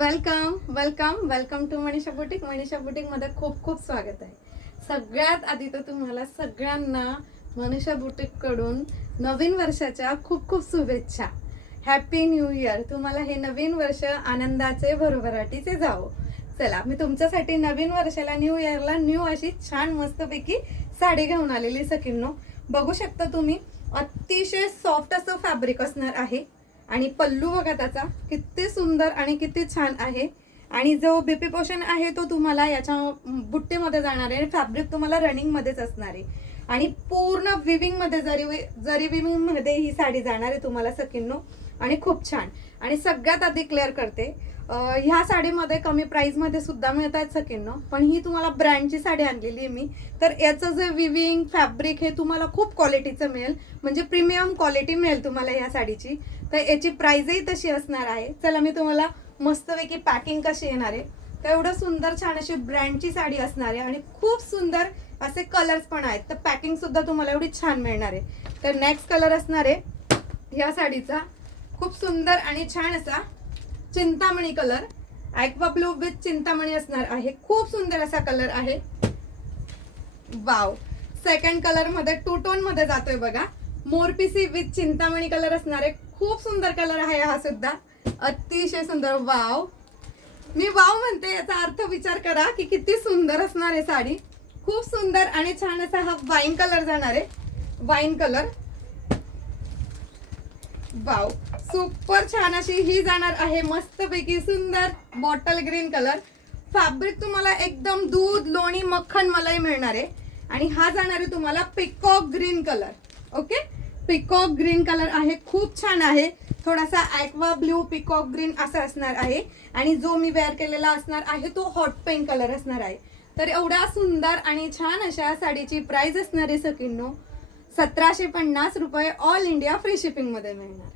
Welcome welcome welcome to Manisha boutique. Manisha boutique मध्ये खूप खूप स्वागत आहे. सगळ्यात आधी तर तुम्हाला सगळ्यांना मनीषा बुटीक कडून नवीन वर्षाच्या खूप खूप शुभेच्छा. Happy new year. तुम्हाला हे नवीन वर्ष आनंदाचे भरभराटीचे जावो. चला, मी तुमच्यासाठी नवीन वर्षाला न्यू इयरला न्यू अशी छान मस्तपैकी साडी घेऊन आलेली सखींनो. बघू शकता तुम्ही, अतिशय सॉफ्ट असं फॅब्रिक असणार आहे आणि पल्लू बघा त्याचा किती सुंदर आणि किती छान आहे. आणि जो बीपी पोर्शन आहे तो तुम्हाला याच्या बुट्टीमध्ये जाणार आहे. फॅब्रिक तुम्हाला रनिंग मध्येच असणार आहे आणि पूर्ण विविंग मध्ये जरी विविंग मध्ये ही साडी जाणार आहे तुम्हाला सखींनो. आणि खूप छान. आणि सगळ्यात आधी क्लिअर करते, ह्या साडीमध्ये कमी प्राइस मध्ये सुद्धा मिळत आहेत सखींनो, पण ही तुम्हाला ब्रँडची साडी आणलेली आहे मी. तर याचं जे विविंग फॅब्रिक हे तुम्हाला खूप क्वालिटीचं मिळेल, म्हणजे प्रीमियम क्वालिटी मिळेल तुम्हाला या साडीची. तर याची प्राइसही तशी असणार आहे. चला, मी तुम्हाला मस्तपैकी पॅकिंग कशी येणार आहे. तर एवढं सुंदर छान अशी ब्रँडची साडी असणार आहे आणि खूप सुंदर असे कलर्स पण आहेत. तर पॅकिंग सुद्धा तुम्हाला एवढी छान मिळणार आहे. तर नेक्स्ट कलर असणार आहे या साडीचा खूप सुंदर आणि छान असा Chintamani colour. Aqua blue with Chintamani असणार आहे. खूप सुंदर असा कलर आहे. वाव. सेकंड कलर मध्ये टू टोन मध्ये जातोय बघा. मोरपिसी विथ चिंतामणी कलर असणार आहे. खूप सुंदर कलर आहे हा सुद्धा, अतिशय सुंदर. वाव. मी वाव म्हणते याचा अर्थ विचार करा की किती सुंदर असणार आहे साडी. खूप सुंदर आणि छान असा हा वाईन कलर जाणार आहे. Wine colour. वाव. सुपर छान अशी ही जाणार आहे मस्तपैकी सुंदर बॉटल ग्रीन कलर. फॅब्रिक तुम्हाला एकदम दूध लोणी मक्खन मलाई मिळणार आहे. आणि हा जाणार आहे तुम्हाला peacock green colour. Okay, peacock green colour आहे. खूप छान आहे. थोडासा ॲक्वा ब्ल्यू पिकॉक ग्रीन असा असणार आहे. आणि जो मी वेअर केलेला असणार आहे तो हॉट पिंक कलर असणार आहे. तर एवढ्या सुंदर आणि छान अशा साडीची प्राइस असणार आहे सखींनो 1750 रुपये. ऑल इंडिया फ्री शिपिंग मध्ये मिळणार.